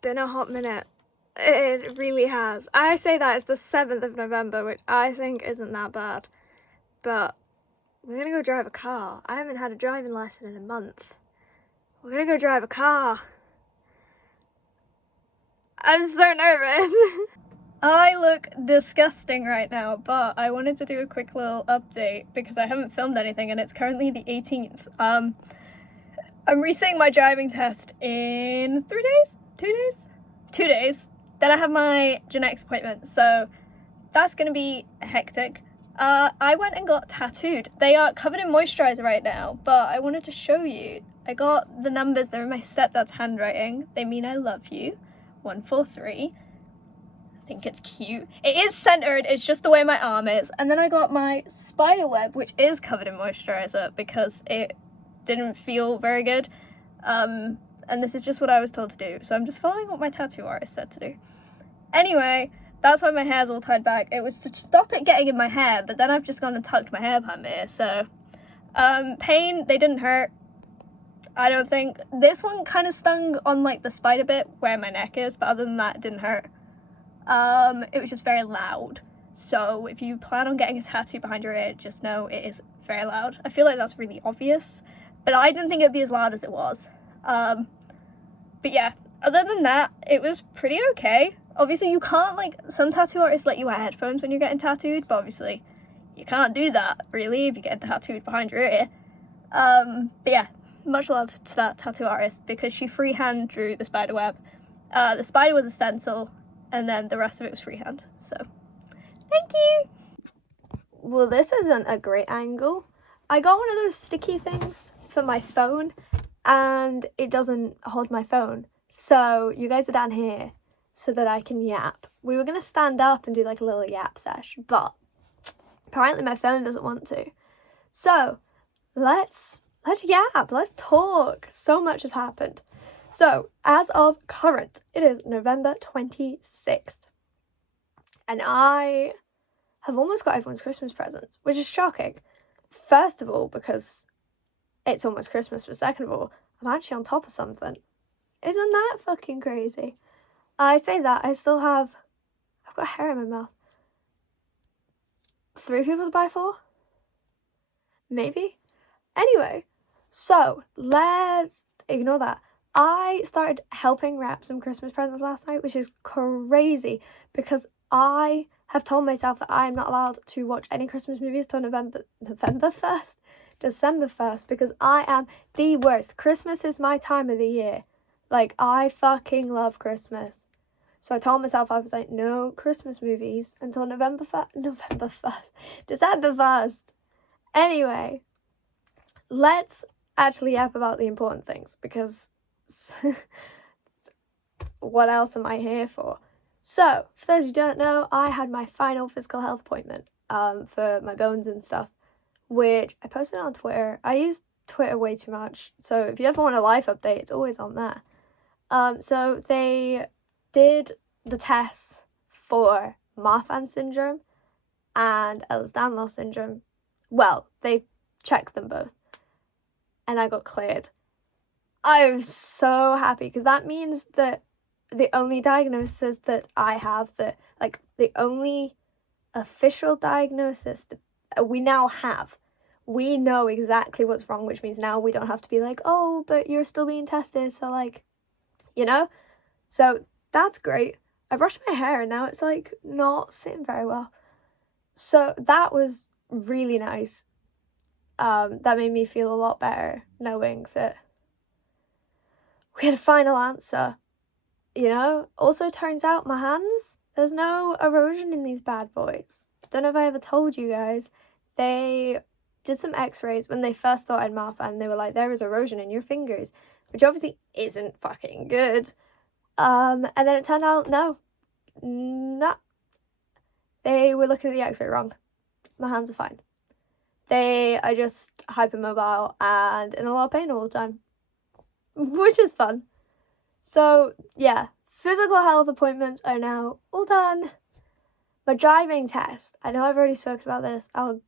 been a hot minute. It really has. I say that it's the 7th of November, which I think isn't that bad. But we're gonna go drive a car. I haven't had a driving lesson in a month. We're gonna go drive a car. I'm so nervous. I look disgusting right now, but I wanted to do a quick little update because I haven't filmed anything and it's currently the 18th. I'm resitting my driving test in 3 days? 2 days? 2 days. Then I have my genetics appointment, so that's gonna be hectic. I went and got tattooed. They are covered in moisturizer right now, but I wanted to show you. I got the numbers, they're in my stepdad's handwriting. They mean I love you. 143. I think it's cute. It is centered, it's just the way my arm is. And then I got my spider web, which is covered in moisturizer because it didn't feel very good. And this is just what I was told to do. So I'm just following what my tattoo artist said to do. Anyway, that's why my hair's all tied back. It was to stop it getting in my hair, but then I've just gone and tucked my hair behind my ear, so. Pain, they didn't hurt. I don't think. This one kind of stung on like the spider bit where my neck is, but other than that, it didn't hurt. It was just very loud. So if you plan on getting a tattoo behind your ear, just know it is very loud. I feel like that's really obvious, but I didn't think it'd be as loud as it was. But yeah, other than that, it was pretty okay. Obviously, you can't, like, some tattoo artists let you wear headphones when you're getting tattooed, but obviously you can't do that, really, if you get tattooed behind your ear. But yeah, much love to that tattoo artist because she freehand drew the spider web. The spider was a stencil, and then the rest of it was freehand, so thank you! Well, this isn't a great angle. I got one of those sticky things for my phone, and it doesn't hold my phone. So you guys are down here so that I can yap. We were going to stand up and do like a little yap sesh, but apparently my phone doesn't want to. So let's yap, let's talk. So much has happened. So as of current, it is November 26th. And I have almost got everyone's Christmas presents, which is shocking. First of all, because it's almost Christmas, but second of all, I'm actually on top of something. Isn't that fucking crazy? I say that, I've got hair in my mouth. 3 people to buy 4? Maybe? Anyway, so let's ignore that. I started helping wrap some Christmas presents last night, which is crazy because I have told myself that I am not allowed to watch any Christmas movies till December 1st, because I am the worst. Christmas is my time of the year. Like, I fucking love Christmas. So I told myself, I was like, no Christmas movies until December 1st. Anyway, let's actually yap about the important things, because what else am I here for? So, for those who don't know, I had my final physical health appointment for my bones and stuff, which I posted on Twitter. I use Twitter way too much, so if you ever want a life update, it's always on there. So they did the tests for Marfan syndrome and Ehlers-Danlos syndrome. Well, they checked them both, and I got cleared. I'm so happy, because that means that the only diagnosis that I have, the only official diagnosis that we now have, we know exactly what's wrong, which means now we don't have to be like, oh, but you're still being tested, so like, you know? So that's great. I brushed my hair and now it's like not sitting very well. So that was really nice. That made me feel a lot better knowing that we had a final answer, you know? Also, turns out my hands, there's no erosion in these bad boys. Don't know if I ever told you guys. They did some x-rays when they first thought I had Marfan, and they were like, there is erosion in your fingers, which obviously isn't fucking good. And then it turned out, no. They were looking at the x-ray wrong. My hands are fine. They are just hypermobile and in a lot of pain all the time, which is fun. So, yeah, physical health appointments are now all done. My driving test, I know I've already spoken about this. It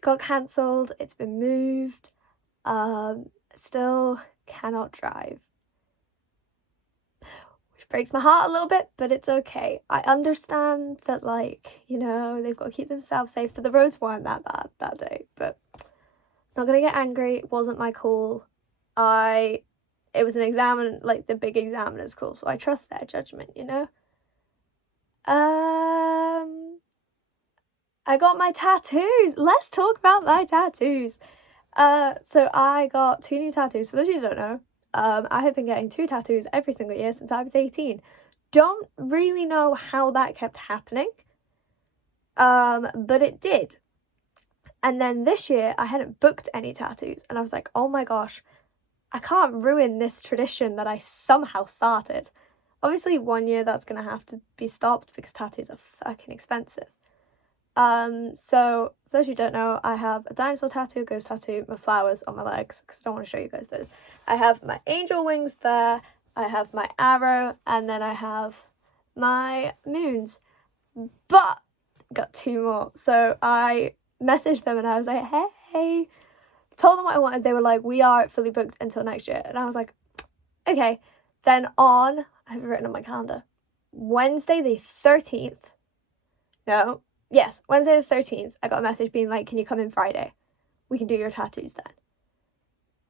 got cancelled. It's been moved. Still cannot drive. Breaks my heart a little bit, but it's okay. I understand that, like, you know, they've got to keep themselves safe, but the roads weren't that bad that day. But not gonna get angry. It wasn't my call. It was an exam, and like the big examiner's call, so I trust their judgment, you know. I got my tattoos. Let's talk about my tattoos. So I got 2 new tattoos. For those of you who don't know, I have been getting 2 tattoos every single year since I was 18. Don't really know how that kept happening, but it did. And then this year, I hadn't booked any tattoos, and I was like, oh my gosh, I can't ruin this tradition that I somehow started. Obviously, 1 year that's gonna have to be stopped because tattoos are fucking expensive. So for those who don't know, I have a dinosaur tattoo, ghost tattoo, my flowers on my legs, because I don't want to show you guys those. I have my angel wings there, I have my arrow, and then I have my moons. But got 2 more. So I messaged them and I was like, hey, told them what I wanted. They were like, we are fully booked until next year. And I was like, okay. Then I have it written on my calendar, Wednesday the 13th. Wednesday the 13th, I got a message being like, can you come in Friday? We can do your tattoos then.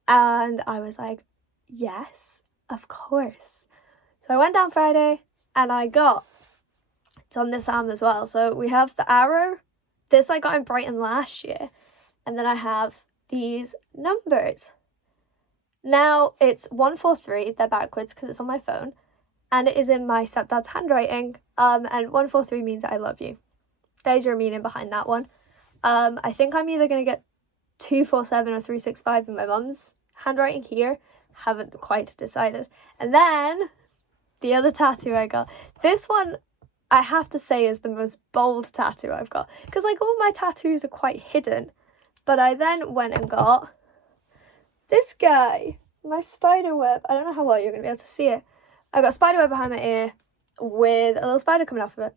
And I was like, yes, of course. So I went down Friday and it's on this arm as well. So we have the arrow. This I got in Brighton last year. And then I have these numbers. Now it's 143, they're backwards because it's on my phone. And it is in my stepdad's handwriting. And 143 means I love you. There's your meaning behind that one. I think I'm either going to get 247 or 365 in my mum's handwriting here. Haven't quite decided. And then the other tattoo I got. This one, I have to say, is the most bold tattoo I've got. Because like all my tattoos are quite hidden. But I then went and got this guy. My spider web. I don't know how well you're going to be able to see it. I got a spider web behind my ear with a little spider coming off of it.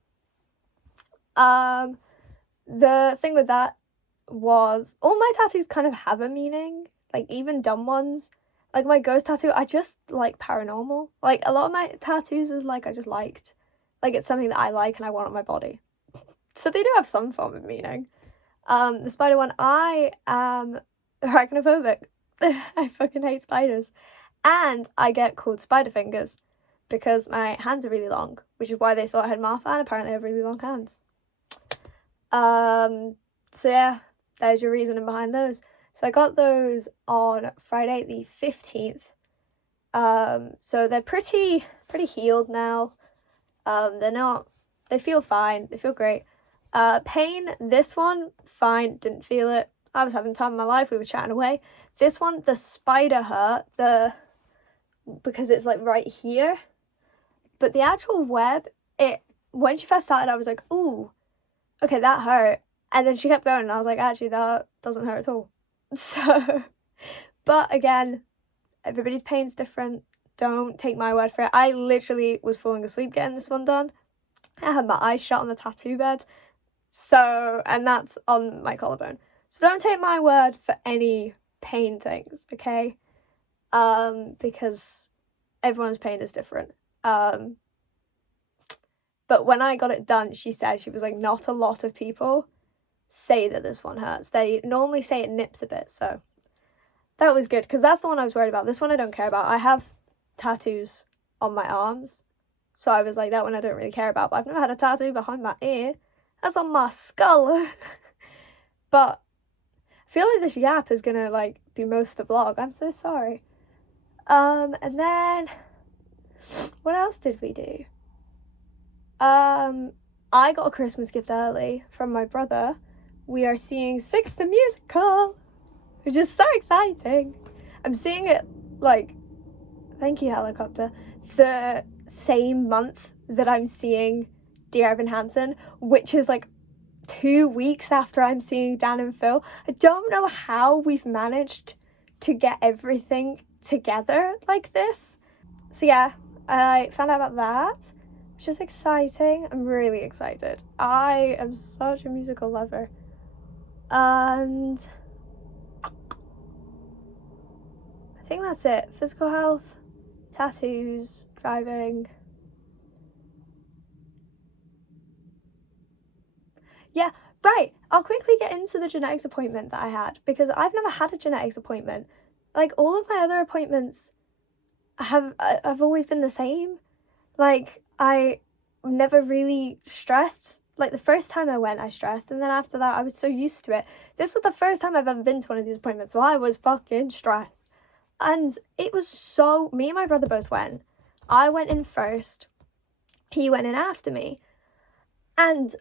The thing with that was all my tattoos kind of have a meaning, like even dumb ones. Like my ghost tattoo, I just like paranormal. Like a lot of my tattoos is like I just liked. Like it's something that I like and I want on my body. So they do have some form of meaning. The spider one, I am arachnophobic. I fucking hate spiders. And I get called spider fingers because my hands are really long, which is why they thought I had Martha, and apparently I have really long hands. So yeah, there's your reasoning behind those. So I got those on Friday the 15th. So they're pretty healed now. They feel fine, they feel great. Pain, this one, fine, didn't feel it. I was having time of my life, we were chatting away. This one, the spider hurt, because it's like right here. But the actual web, when she first started, I was like, ooh, okay, that hurt. And then she kept going, and I was like, actually, that doesn't hurt at all. So, but again, everybody's pain's different. Don't take my word for it. I literally was falling asleep getting this one done. I had my eyes shut on the tattoo bed. So, and that's on my collarbone. So don't take my word for any pain things, okay? Because everyone's pain is different. But when I got it done, she was like, not a lot of people say that this one hurts. They normally say it nips a bit, so that was good, because that's the one I was worried about. This one I don't care about. I have tattoos on my arms, so I was like, that one I don't really care about, but I've never had a tattoo behind my ear. That's on my skull. But I feel like this yap is gonna like be most of the vlog. I'm so sorry. And then what else did we do? I got a Christmas gift early from my brother. We are seeing Six the Musical, which is so exciting. I'm seeing it, like, thank you, helicopter, the same month that I'm seeing Dear Evan Hansen, which is like 2 weeks after I'm seeing Dan and Phil. I don't know how we've managed to get everything together like this. So yeah, I found out about that, which is exciting. I'm really excited. I am such a musical lover. And I think that's it. Physical health, tattoos, driving, Yeah, right. I'll quickly get into the genetics appointment that I had, because I've never had a genetics appointment. Like, all of my other appointments have always been the same. Like, I never really stressed. Like, the first time I went, I stressed, and then after that, I was so used to it. This was the first time I've ever been to one of these appointments, so I was fucking stressed. And it was so... Me and my brother both went. I went in first. He went in after me. And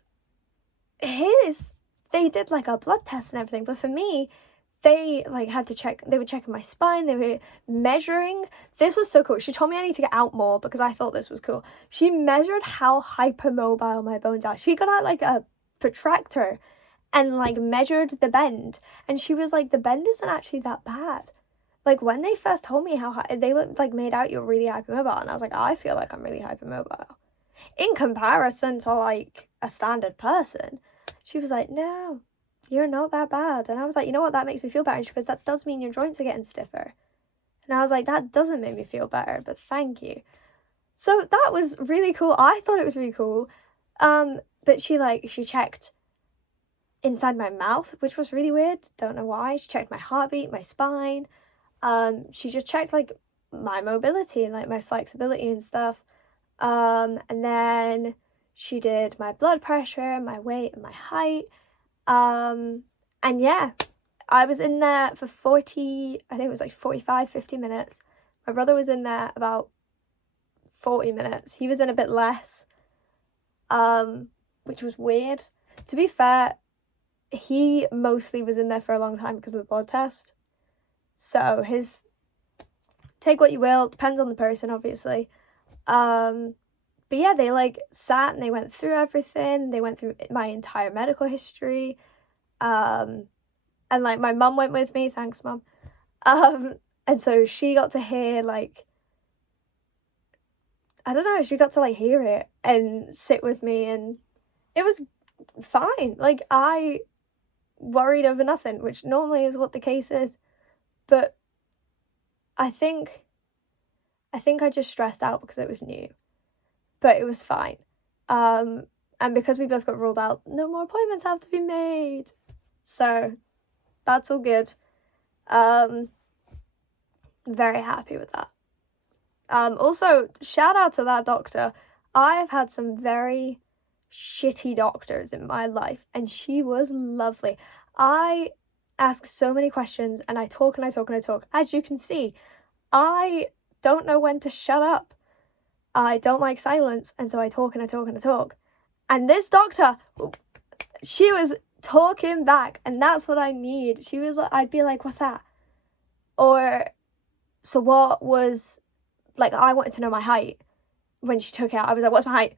they did, like, a blood test and everything, but for me... They, like, had to check, they were checking my spine, they were measuring. This was so cool. She told me I need to get out more because I thought this was cool. She measured how hypermobile my bones are. She got out, like, a protractor and, like, measured the bend. And she was like, the bend isn't actually that bad. Like, when they first told me how high, they were, like, made out you're really hypermobile. And I was like, I feel like I'm really hypermobile. In comparison to, like, a standard person. She was like, no, you're not that bad. And I was like, you know what, that makes me feel better. And she goes, that does mean your joints are getting stiffer. And I was like, that doesn't make me feel better, but thank you. So that was really cool. I thought it was really cool. But she checked inside my mouth, which was really weird. Don't know why. She checked my heartbeat, my spine. She just checked, like, my mobility and, like, my flexibility and stuff. And then she did my blood pressure, my weight, and my height. And yeah, I was in there for 40, I think it was like 45, 50 minutes. My brother was in there about 40 minutes. He was in a bit less, which was weird. To be fair, he mostly was in there for a long time because of the blood test. So take what you will, depends on the person, obviously. But yeah, they, like, sat and they went through everything. They went through my entire medical history. And, like, my mum went with me. Thanks, Mum. And so she got to hear, like, I don't know, she got to, like, hear it and sit with me. And it was fine. Like, I worried over nothing, which normally is what the case is. But I think I just stressed out because it was new. But it was fine. And because we both got ruled out, no more appointments have to be made. So that's all good. Very happy with that. Also, shout out to that doctor. I've had some very shitty doctors in my life, and she was lovely. I ask so many questions, and I talk and I talk and I talk. As you can see, I don't know when to shut up. I don't like silence, and so I talk and I talk and I talk. And this doctor, she was talking back, and that's what I need. She was like, I'd be like, what's that? Or, so what was, like, I wanted to know my height. When she took it out, I was like, what's my height?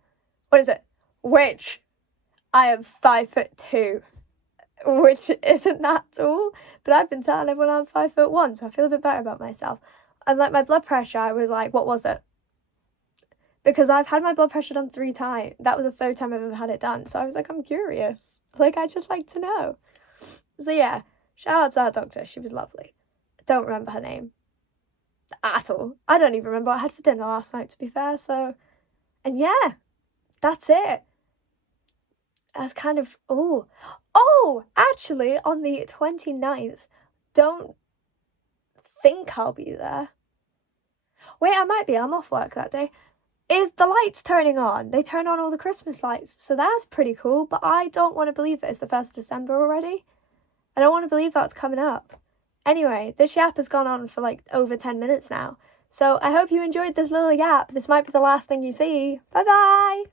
What is it? Which, I am 5'2", which isn't that tall, but I've been telling everyone I'm 5'1", so I feel a bit better about myself. And, like, my blood pressure, I was like, what was it? Because I've had my blood pressure done 3 times. That was the 3rd time I've ever had it done. So I was like, I'm curious. Like, I just like to know. So yeah, shout out to that doctor. She was lovely. I don't remember her name at all. I don't even remember what I had for dinner last night, to be fair. So, and yeah, that's it. That's kind of, actually, on the 29th, don't think I'll be there. Wait, I might be. I'm off work that day. Is the lights turning on? They turn on all the Christmas lights, so that's pretty cool, but I don't want to believe that it's the 1st of December already. I don't want to believe that's coming up. Anyway, this yap has gone on for, like, over 10 minutes now, so I hope you enjoyed this little yap. This might be the last thing you see. Bye-bye!